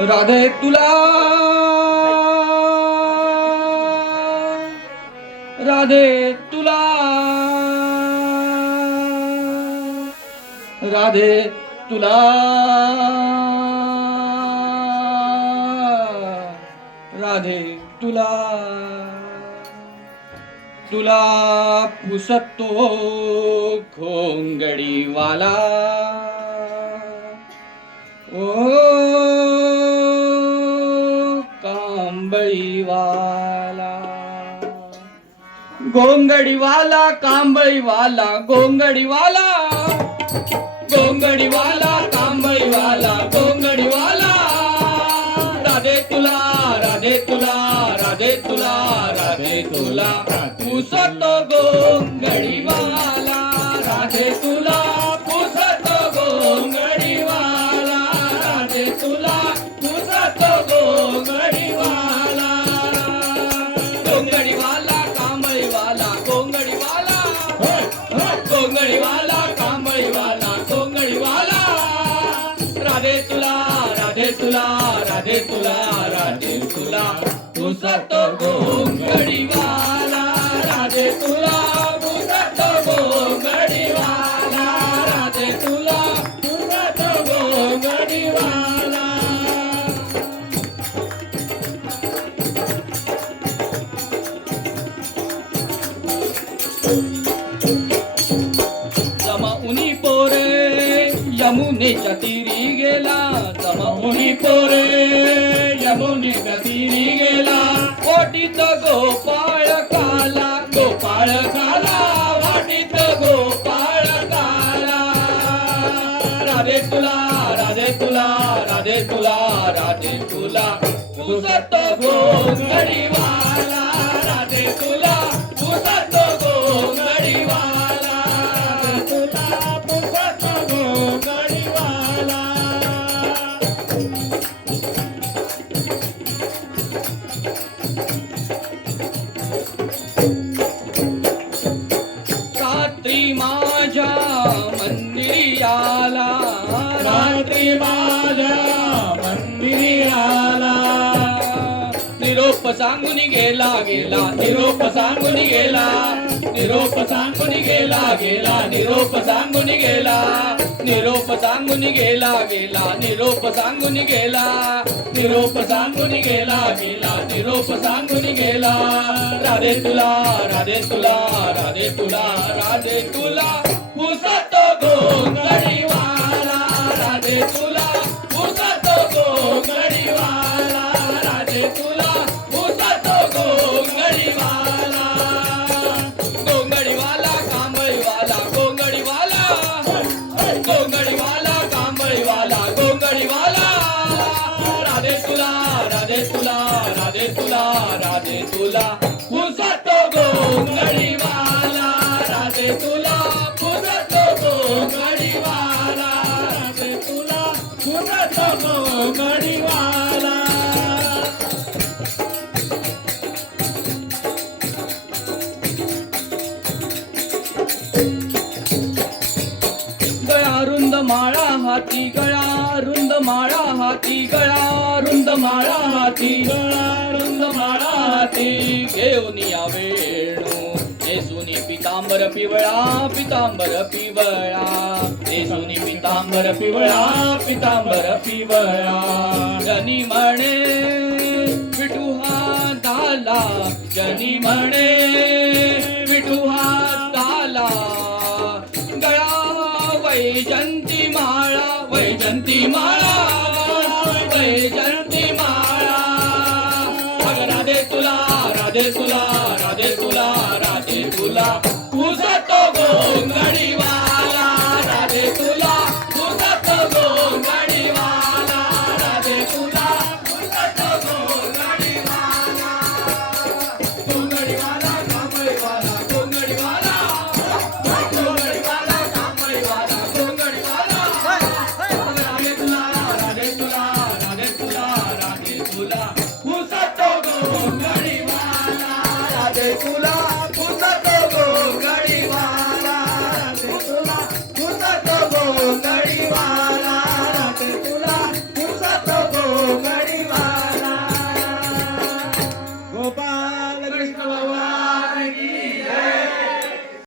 राधे तुला. राधे तुला. राधे तुला. राधे तुला. तुला पुसतो खोंगडीवाला. ओ कांबळीवाला गोंगडीवाला कांबळीवाला गोंगडीवाला गोंगडीवाला कांबळीवाला गोंगडीवाला राधे तुला राधे तुला राधे तुला राधे तुला पुसतो गोंगडीवाला राधे तुला पुसतो राधे तुला गोंगडी गोंगडीवाला राधे तुला पुसतो गोंगडीवाला राधे तुला पुसतो गोंगडीवाला. जमाउनी पोरे यमुनेच्या तीरी गेला जमाउनी पोरे. यमुनेच्या तीरी गेला ओटीत गोपाळ काला गोपाळ काला वाटीत गोपाळ काला. राधे तुला राधे तुला राधे तुला राधे तुला. पुसतो गोंगडीवाला राधे तुला पुसतो गोंगडीवाला राधे तुला पुसतो गोंगडीवाला रात्री माझ्या मंदिरी आला रात्री माझ्या मंदिरी आला निरोप सांगून गेला गेला. निरोप सांगून गेला. निरोप सांगून गेला गेला. निरोप सांगून गेला. निरोप सांगून गेला गेला. निरोप सांगून गेला. निरोप सांगून गेला गेला. निरोप सांगून गेला. राधे तुला राधे तुला राधे तुला राधे तुला. माळा हाती गळा रुंद माळा हाती गळा रुंद माळा हाती गळा रुंद माळा हाती. घेऊन या वेणू नेसुनी पितांबर पिवळा पितांबर पिवळा. नेसुनी पितांबर पिवळा पितांबर पिवळा. गनी म्हणे वैजंती माळा वैजंती माळा वैजंती माळा. तुला राधे तुला राधे तुला. వైపులా